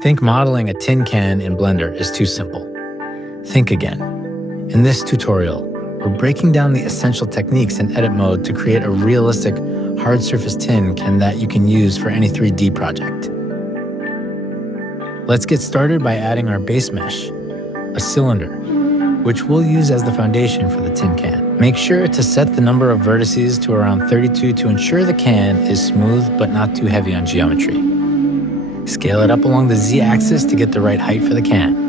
Think modeling a tin can in Blender is too simple. Think again. In this tutorial, we're breaking down the essential techniques in edit mode to create a realistic hard surface tin can that you can use for any 3D project. Let's get started by adding our base mesh, a cylinder, which we'll use as the foundation for the tin can. Make sure to set the number of vertices to around 32 to ensure the can is smooth but not too heavy on geometry. Scale it up along the Z-axis to get the right height for the can.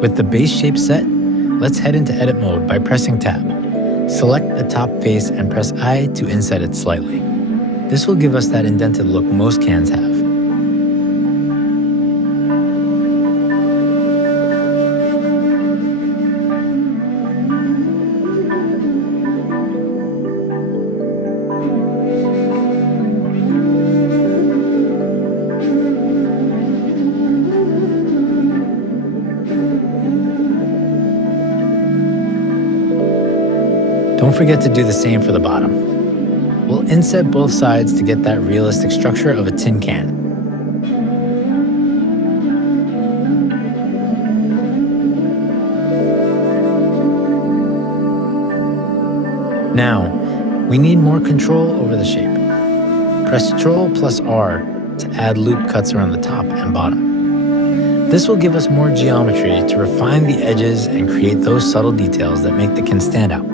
With the base shape set, let's head into edit mode by pressing Tab. Select the top face and press I to inset it slightly. This will give us that indented look most cans have. Don't forget to do the same for the bottom. We'll inset both sides to get that realistic structure of a tin can. Now, we need more control over the shape. Press Ctrl plus R to add loop cuts around the top and bottom. This will give us more geometry to refine the edges and create those subtle details that make the can stand out.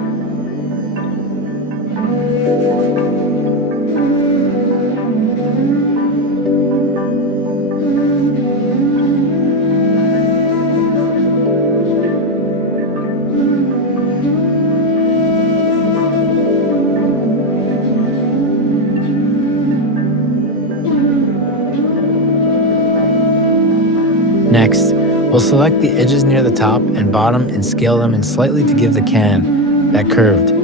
Next, we'll select the edges near the top and bottom and scale them in slightly to give the can that curved,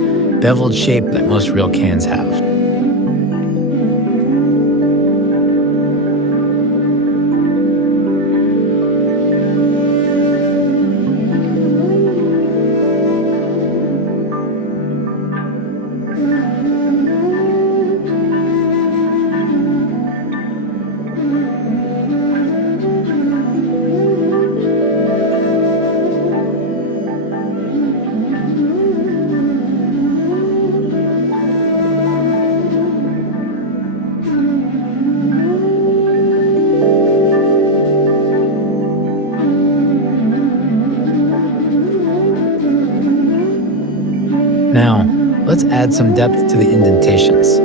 beveled shape that most real cans have. Now, let's add some depth to the indentations.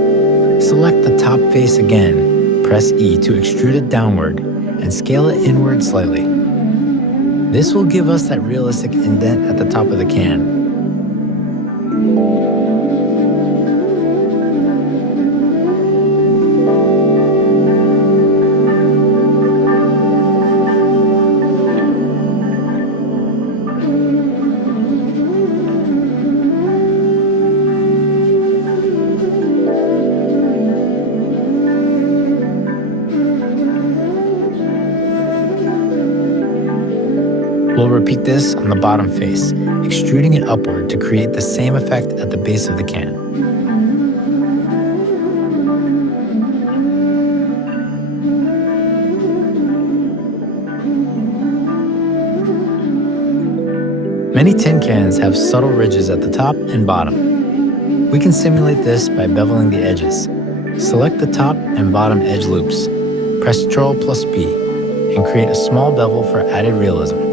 Select the top face again, press E to extrude it downward, and scale it inward slightly. This will give us that realistic indent at the top of the can. We'll repeat this on the bottom face, extruding it upward to create the same effect at the base of the can. Many tin cans have subtle ridges at the top and bottom. We can simulate this by beveling the edges. Select the top and bottom edge loops. Press Ctrl plus B and create a small bevel for added realism.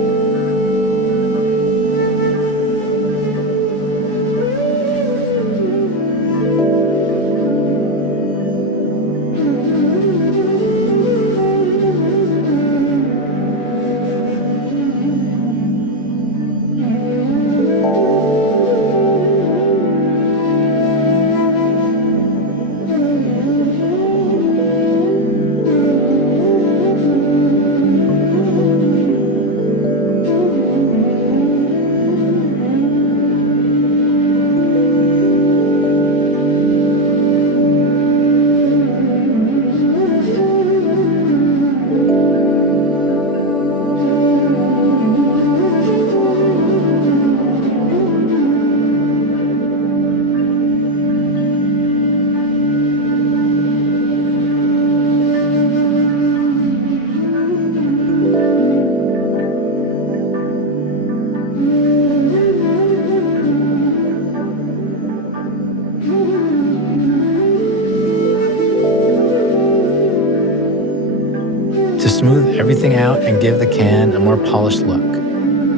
everything out and give the can a more polished look,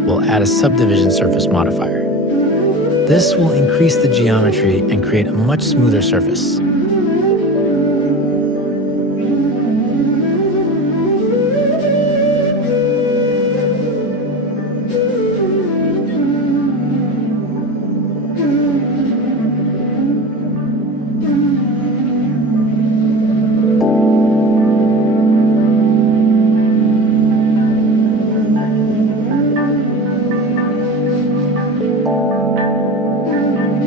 we'll add a subdivision surface modifier. This will increase the geometry and create a much smoother surface.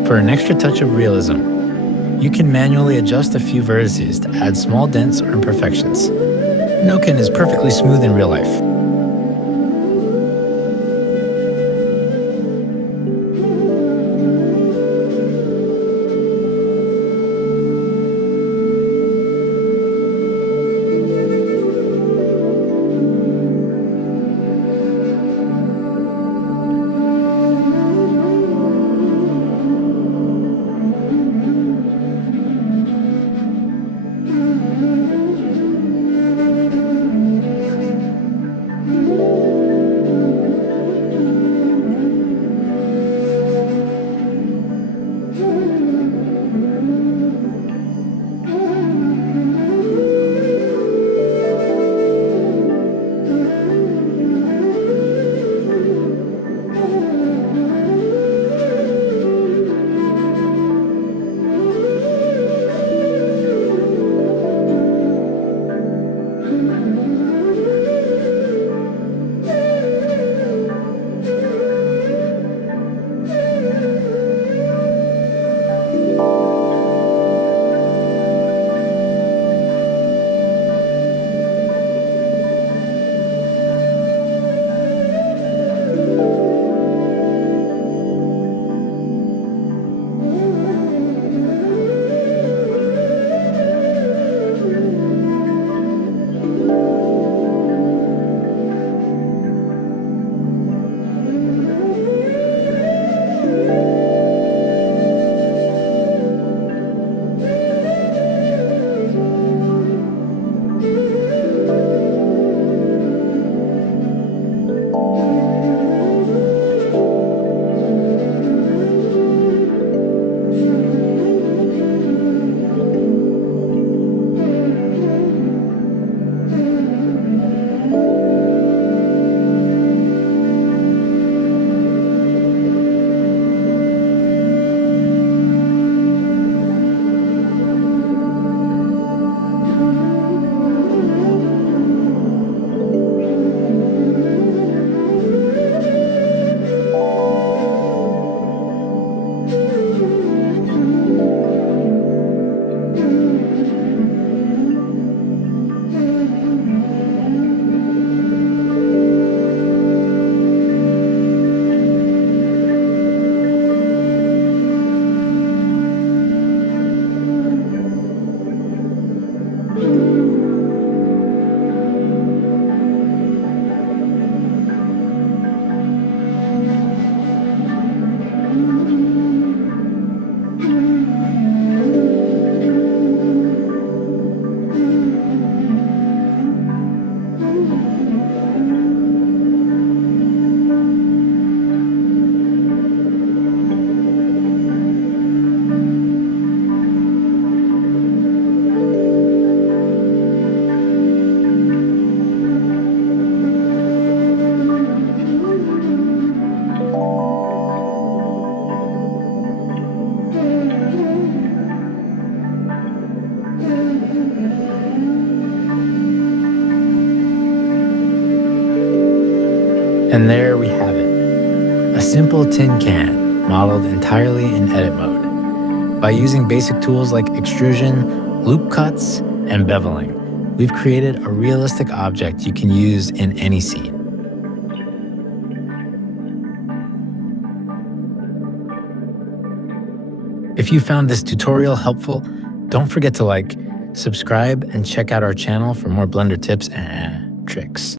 For an extra touch of realism, you can manually adjust a few vertices to add small dents or imperfections. No can is perfectly smooth in real life. And there we have it, a simple tin can modeled entirely in edit mode. By using basic tools like extrusion, loop cuts, and beveling, we've created a realistic object you can use in any scene. If you found this tutorial helpful, don't forget to like, subscribe, and check out our channel for more Blender tips and tricks.